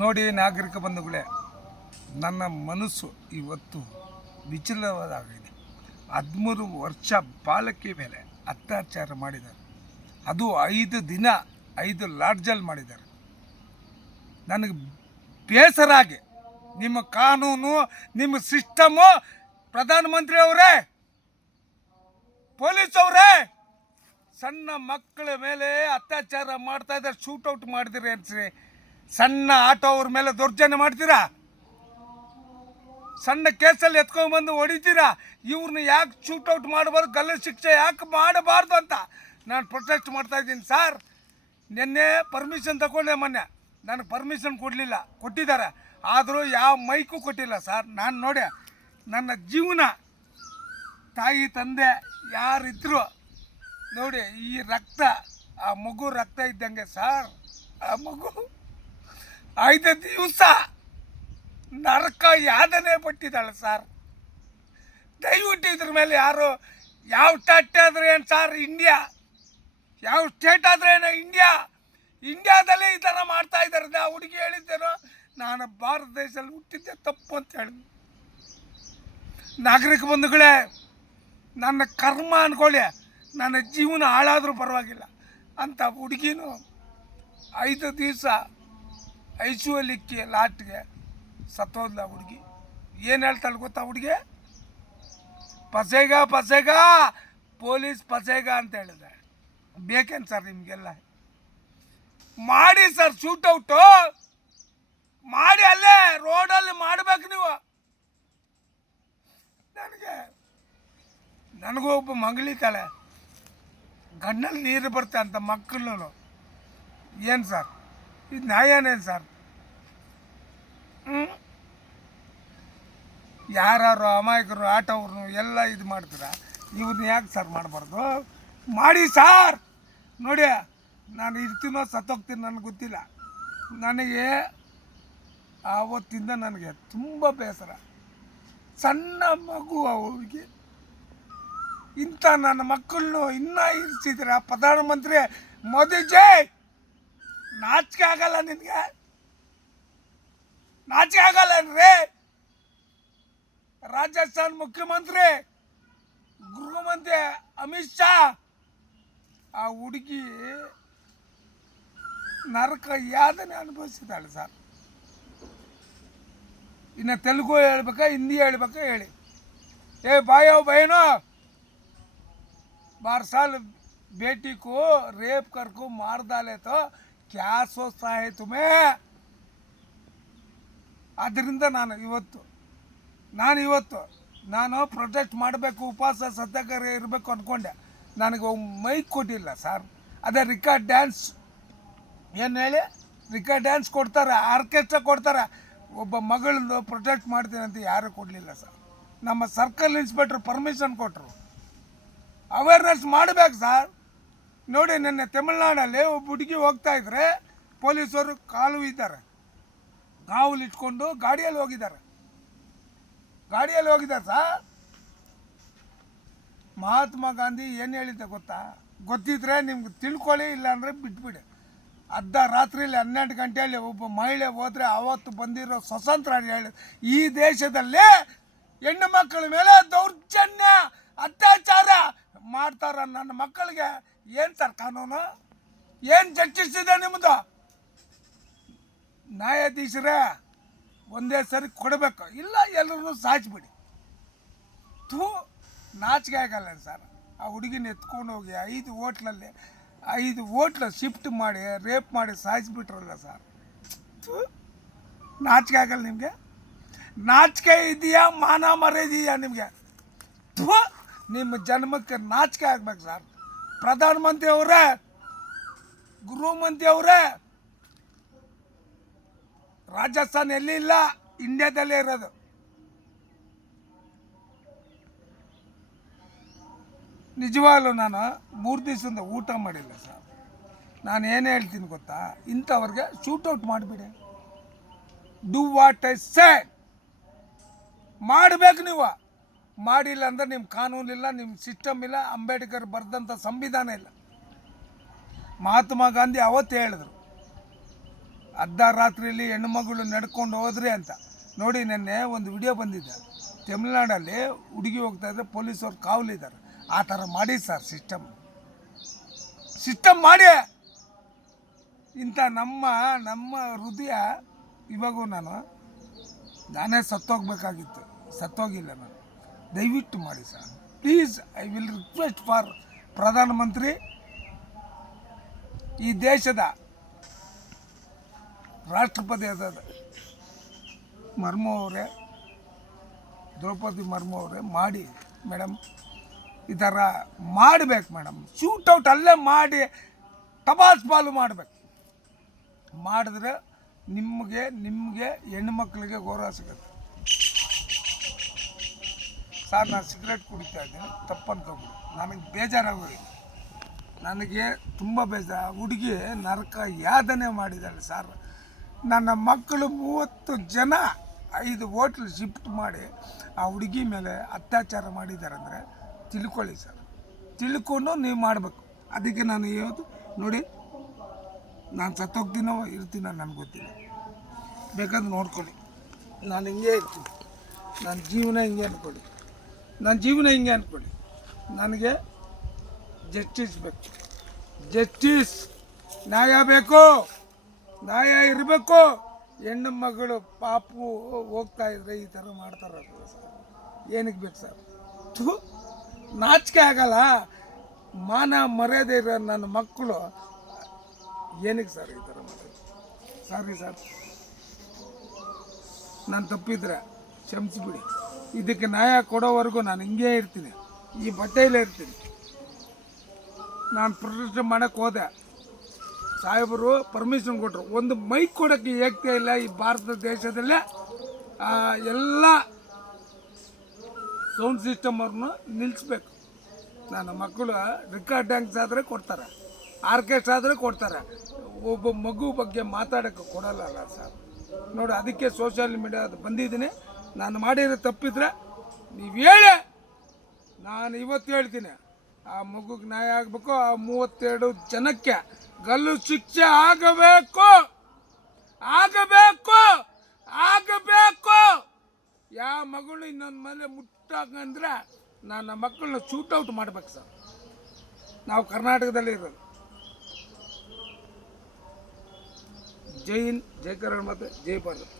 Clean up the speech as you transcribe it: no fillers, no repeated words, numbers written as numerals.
ನೋಡಿ ನಾಗರಿಕ ಬಂಧುಗಳೇ, ನನ್ನ ಮನಸ್ಸು ಇವತ್ತು ವಿಚಲವಾಗಿದೆ. 13 ವರ್ಷ ಬಾಲಕಿ ಮೇಲೆ ಅತ್ಯಾಚಾರ ಮಾಡಿದ್ದಾರೆ. ಅದು 5 ದಿನ 5 ಲಾಡ್ಜಲ್ಲಿ ಮಾಡಿದ್ದಾರೆ. ನನಗೆ ಬೇಸರ ಆಗಿ ನಿಮ್ಮ ಕಾನೂನು, ನಿಮ್ಮ ಸಿಸ್ಟಮು, ಪ್ರಧಾನಮಂತ್ರಿ ಅವರೇ, ಪೊಲೀಸ್ ಅವರೇ, ಸಣ್ಣ ಮಕ್ಕಳ ಮೇಲೆ ಅತ್ಯಾಚಾರ ಮಾಡ್ತಾ ಇದ್ದಾರೆ. ಶೂಟೌಟ್ ಮಾಡಿದಿರಿ ಅನ್ಸ್ರಿ. ಸಣ್ಣ ಆಟೋ ಅವ್ರ ಮೇಲೆ ದೌರ್ಜನ್ಯ ಮಾಡ್ತೀರಾ? ಸಣ್ಣ ಕೇಸಲ್ಲಿ ಎತ್ಕೊಂಡ್ಬಂದು ಹೊಡಿತೀರಾ? ಇವ್ರನ್ನ ಯಾಕೆ ಶೂಟೌಟ್ ಮಾಡಬಾರ್ದು, ಗಲ್ಲು ಶಿಕ್ಷೆ ಯಾಕೆ ಮಾಡಬಾರ್ದು ಅಂತ ನಾನು ಪ್ರೊಟೆಸ್ಟ್ ಮಾಡ್ತಾ ಇದ್ದೀನಿ ಸರ್. ನಿನ್ನೆ ಪರ್ಮಿಷನ್ ತಗೊಂಡೆ, ಮೊನ್ನೆ ನನಗೆ ಪರ್ಮಿಷನ್ ಕೊಡಲಿಲ್ಲ, ಕೊಟ್ಟಿದ್ದಾರೆ, ಆದರೂ ಯಾವ ಮೈಕು ಕೊಟ್ಟಿಲ್ಲ ಸರ್. ನಾನು ನೋಡಿ ನನ್ನ ಜೀವನ, ತಾಯಿ ತಂದೆ ಯಾರಿದ್ರು ನೋಡಿ, ಈ ರಕ್ತ, ಆ ಮಗು ರಕ್ತ ಇದ್ದಂಗೆ ಸರ್. ಆ ಮಗು 5 ದಿವಸ ನರಕ ಯಾತನೆ ಪಟ್ಟಿದ್ದಾಳೆ ಸರ್. ದಯವಿಟ್ಟು ಇದ್ರ ಮೇಲೆ ಯಾರು, ಯಾವ ಸ್ಟೇಟ್ ಆದ್ರೆ ಏನು ಸರ್, ಇಂಡಿಯಾ ಯಾವ ಸ್ಟೇಟ್ ಆದ್ರೆ ಏನೋ, ಇಂಡಿಯಾದಲ್ಲಿ ಈ ಥರ ಮಾಡ್ತಾ ಇದ್ದಾರೆ. ಆ ಹುಡುಗಿ ಹೇಳಿದ್ದೇನೋ, ನಾನು ಭಾರತ ದೇಶದಲ್ಲಿ ಹುಟ್ಟಿದ್ದೆ ತಪ್ಪು ಅಂತ ಹೇಳಿದ್ನು. ನಾಗರಿಕ ಬಂಧುಗಳೇ, ನನ್ನ ಕರ್ಮ ಅಂದ್ಕೊಳ್ಳಿ, ನನ್ನ ಜೀವನ ಹಾಳಾದರೂ ಪರವಾಗಿಲ್ಲ ಅಂತ ಹುಡುಗಿನೂ 5 ದಿವಸ ಐಸುವಲಿಕ್ಕೆ ಲಾಟ್ಗೆ ಸತ್ತೋದ್ಲ ಹುಡುಗಿ. ಏನು ಹೇಳ್ತಾಳೆ ಗೊತ್ತಾ ಹುಡುಗಿ? ಪಸೆಗ ಪೊಲೀಸ್ ಪಸೆಗ ಅಂತ ಹೇಳಿದೆ. ಬೇಕೇನು ಸರ್ ನಿಮಗೆಲ್ಲ? ಮಾಡಿ ಸರ್, ಶೂಟೌಟು ಮಾಡಿ, ಅಲ್ಲೇ ರೋಡಲ್ಲಿ ಮಾಡಬೇಕು ನೀವು. ನನಗೂ ಒಬ್ಬ ಮಗಳಿತಾಳೆ, ಗಣ್ಣಲ್ಲಿ ನೀರು ಬರುತ್ತೆ ಅಂತ ಮಕ್ಕಳು. ಏನು ಸರ್ ಇದು ನ್ಯಾಯನೇನು ಸರ್? ಯಾರು ಅಮಾಯಕರು ಆಟೋವ್ರನ್ನು ಎಲ್ಲ ಇದು ಮಾಡ್ತೀರ, ಇವ್ರನ್ನ ಯಾಕೆ ಸರ್ ಮಾಡಬಾರ್ದು? ಮಾಡಿ ಸಾರ್. ನೋಡಿ, ನಾನು ಇರ್ತೀನೋ ಸತ್ತೋಗ್ತೀನಿ ನನಗೆ ಗೊತ್ತಿಲ್ಲ. ನನಗೆ ಆವತ್ತಿಂದ ನನಗೆ ತುಂಬ ಬೇಸರ. ಸಣ್ಣ ಮಗು ಅವ್ರಿಗೆ ಇಂಥ ನನ್ನ ಮಕ್ಕಳನ್ನು ಇನ್ನೂ ಇರಿಸಿದ್ರೆ, ಪ್ರಧಾನಮಂತ್ರಿ ಮೋದಿಜಿ, ನಾಚಿಕೆ ಆಗಲ್ಲ ನಿನಗೆ? ನಾಚಿಕೆ ಆಗಲ್ಲನ್ರಿ? ರಾಜಸ್ಥಾನ್ ಮುಖ್ಯಮಂತ್ರಿ, ಗೃಹ ಮಂತ್ರಿ ಅಮಿತ್ ಶಾ, ಆ ಹುಡುಗಿ ನರಕ ಯಾತನೆ ಅನುಭವಿಸಿದ್ದಾಳೆ ಸರ್. ಇನ್ನು ತೆಲುಗು ಹೇಳ್ಬೇಕಾ, ಹಿಂದಿ ಹೇಳ್ಬೇಕಾ ಹೇಳಿ? ए भाइयों बहनों, 12 साल बेटी को रेप कर को मार डाले तो क्या सोचता है तुम्हें? ಅದರಿಂದ ನಾನು ಇವತ್ತು ಪ್ರೊಟೆಸ್ಟ್ ಮಾಡಬೇಕು, ಉಪವಾಸ ಸತ್ಯಾಗ್ರಹ ಇರಬೇಕು ಅಂದ್ಕೊಂಡೆ. ನನಗೆ ಮೈಕ್ ಕೊಟ್ಟಿಲ್ಲ ಸರ್. ಅದೇ ರಿಕಾರ್ಡ್ ಡ್ಯಾನ್ಸ್, ಏನು ಹೇಳಿ, ರಿಕಾರ್ಡ್ ಡ್ಯಾನ್ಸ್ ಕೊಡ್ತಾರೆ, ಆರ್ಕೆಸ್ಟ್ರಾ ಕೊಡ್ತಾರೆ. ಒಬ್ಬ ಮಗಳದ್ದು ಪ್ರೊಟೆಸ್ಟ್ ಮಾಡ್ತೀನಿ ಅಂತ ಯಾರೂ ಕೊಡಲಿಲ್ಲ ಸರ್. ನಮ್ಮ ಸರ್ಕಲ್ ಇನ್ಸ್ಪೆಕ್ಟ್ರ್ ಪರ್ಮಿಷನ್ ಕೊಟ್ಟರು. ಅವೇರ್ನೆಸ್ ಮಾಡಬೇಕು ಸರ್. ನೋಡಿ, ನಿನ್ನೆ ತಮಿಳ್ನಾಡಲ್ಲಿ ಒಬ್ಬ ಹುಡುಗಿ ಹೋಗ್ತಾ ಇದ್ರೆ ಪೊಲೀಸರು ಕಾವಲಿದ್ದಾರೆ ಇಟ್ಕೊಂಡು ಗಾಡಿಯಲ್ಲಿ ಹೋಗಿದ್ದಾರೆ ಸರ್. ಮಹಾತ್ಮ ಗಾಂಧಿ ಏನು ಹೇಳಿದ್ದೆ ಗೊತ್ತಾ? ಗೊತ್ತಿದ್ರೆ ನಿಮ್ಗೆ ತಿಳ್ಕೊಳ್ಳಿ, ಇಲ್ಲಾಂದರೆ ಬಿಟ್ಬಿಡಿ. ಅರ್ಧ ರಾತ್ರಿಯಲ್ಲಿ 12 ಗಂಟೆಯಲ್ಲಿ ಒಬ್ಬ ಮಹಿಳೆ ಹೋದರೆ ಅವತ್ತು ಬಂದಿರೋ ಸ್ವತಂತ್ರ ಹೇಳಿ, ಈ ದೇಶದಲ್ಲಿ ಹೆಣ್ಣು ಮಕ್ಕಳ ಮೇಲೆ ದೌರ್ಜನ್ಯ ಅತ್ಯಾಚಾರ ಮಾಡ್ತಾರ ನನ್ನ ಮಕ್ಕಳಿಗೆ. ಏನು ಸರ್ ಕಾನೂನು? ಏನು ಜಸ್ಟಿಸ್ ಇದೆ ನಿಮ್ಮದು? ನ್ಯಾಯಾಧೀಶರೇ ಒಂದೇ ಸರಿ ಕೊಡಬೇಕು, ಇಲ್ಲ ಎಲ್ಲರೂ ಸಾಚಿಬಿಡಿ. ನಾಚಿಕೆ ಆಗಲ್ಲ ಸರ್. ಆ ಹುಡುಗಿನ ಎತ್ಕೊಂಡು ಹೋಗಿ 5 ಹೋಟ್ಲ ಶಿಫ್ಟ್ ಮಾಡಿ ರೇಪ್ ಮಾಡಿ ಸಾಯಿಸ್ಬಿಟ್ರಲ್ಲ ಸರ್. ನಾಚಿಕೆ ಆಗಲ್ಲ ನಿಮಗೆ? ನಾಚಿಕೆ ಇದೆಯಾ? ಮಾನ ಮರ್ಯಾದೆಯಾ ನಿಮಗೆ? ನಿಮ್ಮ ಜನ್ಮಕ್ಕೆ ನಾಚಿಕೆ ಆಗ್ಬೇಕು ಸರ್. ಪ್ರಧಾನಮಂತ್ರಿ ಅವರೇ, ಗೃಹ ಮಂತ್ರಿ ಅವರೇ, ರಾಜಸ್ಥಾನ ಎಲ್ಲಿ ಇಲ್ಲ, ಇಂಡಿಯಾದಲ್ಲೇ ಇರೋದು. ನಿಜವಾಗ್ಲೂ ನಾನು 3 ದಿವಸದಿಂದ ಊಟ ಮಾಡಿಲ್ಲ ಸರ್. ನಾನು ಏನು ಹೇಳ್ತೀನಿ ಗೊತ್ತಾ? ಇಂಥವ್ರಿಗೆ ಶೂಟೌಟ್ ಮಾಡಿಬಿಡಿ. Do what I say. ಮಾಡಬೇಕು ನೀವು. ಮಾಡಿಲ್ಲ ಅಂದರೆ ನಿಮ್ಮ ಕಾನೂನಿಲ್ಲ, ನಿಮ್ಮ ಸಿಸ್ಟಮ್ ಇಲ್ಲ, ಅಂಬೇಡ್ಕರ್ ಬರೆದಂಥ ಸಂವಿಧಾನ ಇಲ್ಲ. ಮಹಾತ್ಮ ಗಾಂಧಿ ಅವತ್ತು ಹೇಳಿದ್ರು, ಅರ್ಧ ರಾತ್ರಿಯಲ್ಲಿ ಹೆಣ್ಣುಮಗಳು ನಡ್ಕೊಂಡು ಹೋದ್ರಿ ಅಂತ ನೋಡಿ. ನೆನ್ನೆ ಒಂದು ವಿಡಿಯೋ ಬಂದಿದೆ, ತಮಿಳ್ನಾಡಲ್ಲಿ ಹುಡುಗಿ ಹೋಗ್ತಾ ಇದ್ರೆ ಪೊಲೀಸವ್ರು ಕಾವಲಿದ್ದಾರೆ. ಆ ಥರ ಮಾಡಿ ಸರ್ ಸಿಸ್ಟಮ್ ಮಾಡಿ. ಇಂಥ ನಮ್ಮ ಹೃದಯ ಇವಾಗೂ ನಾನೇ ಸತ್ತೋಗ್ಬೇಕಾಗಿತ್ತು, ಸತ್ತೋಗಿಲ್ಲ ನಾನು. ದಯವಿಟ್ಟು ಮಾಡಿ sir please. I will request for ಪ್ರಧಾನಮಂತ್ರಿ, ಈ ದೇಶದ ರಾಷ್ಟ್ರಪತಿ ಆದ ಮರ್ಮು ಅವರೇ, ದ್ರೌಪದಿ ಮರ್ಮು ಅವರೇ, ಮಾಡಿ ಮೇಡಮ್. ಈ ಥರ ಮಾಡಬೇಕು ಮೇಡಮ್. ಶೂಟೌಟ್ ಅಲ್ಲೇ ಮಾಡಿ ಟಪಾಸ್ ಪಾಲು ಮಾಡಬೇಕು. ಮಾಡಿದ್ರೆ ನಿಮಗೆ ಹೆಣ್ಣುಮಕ್ಕಳಿಗೆ ಗೌರವ ಸಿಗುತ್ತೆ. ಸರ್ ನಾನು ಸಿಗರೇಟ್ ಕುಡಿತಾ ಇದ್ದೀನಿ, ತಪ್ಪಂತೋಗ್ಬಿಡಿ, ನನಗೆ ಬೇಜಾರಾಗೋಗಿದೆ. ನನಗೆ ತುಂಬ ಬೇಜಾರು. ಹುಡುಗಿ ನರಕ ಯಾತನೆ ಮಾಡಿದ್ದಾಳೆ ಸರ್. ನನ್ನ ಮಕ್ಕಳು 30 ಜನ 5 ಹೋಟ್ಲ್ ಶಿಫ್ಟ್ ಮಾಡಿ ಆ ಹುಡುಗಿ ಮೇಲೆ ಅತ್ಯಾಚಾರ ಮಾಡಿದ್ದಾರೆ ಅಂದರೆ ತಿಳ್ಕೊಳ್ಳಿ ಸರ್. ತಿಳ್ಕೊಂಡು ನೀವು ಮಾಡಬೇಕು. ಅದಕ್ಕೆ ನಾನು ಇವತ್ತು ನೋಡಿ, ನಾನು ಸತ್ತೋಗ್ತೀನೋ ಇರ್ತೀನೋ ನನಗೆ ಗೊತ್ತಿಲ್ಲ, ಬೇಕಾದ್ರೆ ನೋಡ್ಕೊಳ್ಳಿ. ನಾನು ಹಿಂಗೆ ಇರ್ತೀನಿ, ನನ್ನ ಜೀವನ ಹಿಂಗೆ ಅಂದ್ಕೊಳ್ಳಿ. ನನಗೆ ಜಸ್ಟಿಸ್ ಬೇಕು, ಜಸ್ಟಿಸ್, ನ್ಯಾಯ ಬೇಕು, ನ್ಯಾಯ ಇರಬೇಕು. ಹೆಣ್ಣು ಮಗಳು ಪಾಪು ಹೋಗ್ತಾ ಇದ್ರೆ ಈ ಥರ ಮಾಡ್ತಾರಲ್ಲ ಸರ್, ಏನಕ್ಕೆ ಬೇಕು ಸರ್? ನಾಚಿಕೆ ಆಗಲ್ಲ? ಮಾನ ಮರ್ಯಾದೆ ಇರೋ ನನ್ನ ಮಕ್ಕಳು ಏನಕ್ಕೆ ಸರ್ ಈ ಥರ ಮಾಡೋದು? ಸಾರಿ ಸರ್, ನಾನು ತಪ್ಪಿದ್ರೆ ಕ್ಷಮಿಸಿಬಿಡಿ. ಇದಕ್ಕೆ ನ್ಯಾಯ ಕೊಡೋವರೆಗೂ ನಾನು ಹಿಂಗೇ ಇರ್ತೀನಿ, ಈ ಬಟ್ಟೆಯಲ್ಲೇ ಇರ್ತೀನಿ. ನಾನು ಪ್ರೊಟೆಸ್ಟ್ ಮಾಡೋಕ್ಕೆ ಹೋದೆ, ಸಾಹೇಬರು ಪರ್ಮಿಷನ್ ಕೊಟ್ಟರು. ಒಂದು ಮೈಕ್ ಕೊಡೋಕ್ಕೆ ಏಕ್ತಾ ಇಲ್ಲ ಈ ಭಾರತ ದೇಶದಲ್ಲೇ. ಎಲ್ಲ ಸೌಂಡ್ ಸಿಸ್ಟಮ್ ಅವ್ರನ್ನ ನಿಲ್ಲಿಸ್ಬೇಕು. ನನ್ನ ಮಕ್ಕಳು ರಿಕಾರ್ಡ್ ಡ್ಯಾನ್ಸ್ ಆದರೆ ಕೊಡ್ತಾರೆ, ಆರ್ಕೆಸ್ಟ್ರಾ ಆದರೆ ಕೊಡ್ತಾರೆ, ಒಬ್ಬ ಮಗು ಬಗ್ಗೆ ಮಾತಾಡೋಕ್ಕೆ ಕೊಡಲ್ಲ ಸರ್. ನೋಡಿ, ಅದಕ್ಕೆ ಸೋಷಿಯಲ್ ಮೀಡಿಯಾದ ಬಂದಿದ್ದೀನಿ. ನಾನು ಮಾಡಿರೋ ತಪ್ಪಿದ್ರೆ ನೀವು ಹೇಳಿ, ನಾನು ಇವತ್ತು ಹೇಳ್ತೀನಿ, ಆ ಮಗುಗೆ ನ್ಯಾಯ ಆಗಬೇಕು. ಆ 32 ಜನಕ್ಕೆ ಗಲ್ಲು ಶಿಕ್ಷೆ ಆಗಬೇಕು. ಯಾವ ಮಗಳು ಇನ್ನೊಂದು ಮೇಲೆ ಮುಟ್ಟಾಕಂದ್ರೆ ನನ್ನ ಮಕ್ಕಳನ್ನ ಶೂಟೌಟ್ ಮಾಡ್ಬೇಕು ಸರ್. ನಾವು ಕರ್ನಾಟಕದಲ್ಲಿ ಇರೋದು. ಜೈ ಹಿಂದ್, ಜೈ ಕರ್ನಾಟಕ, ಜೈ ಭಾರತ್.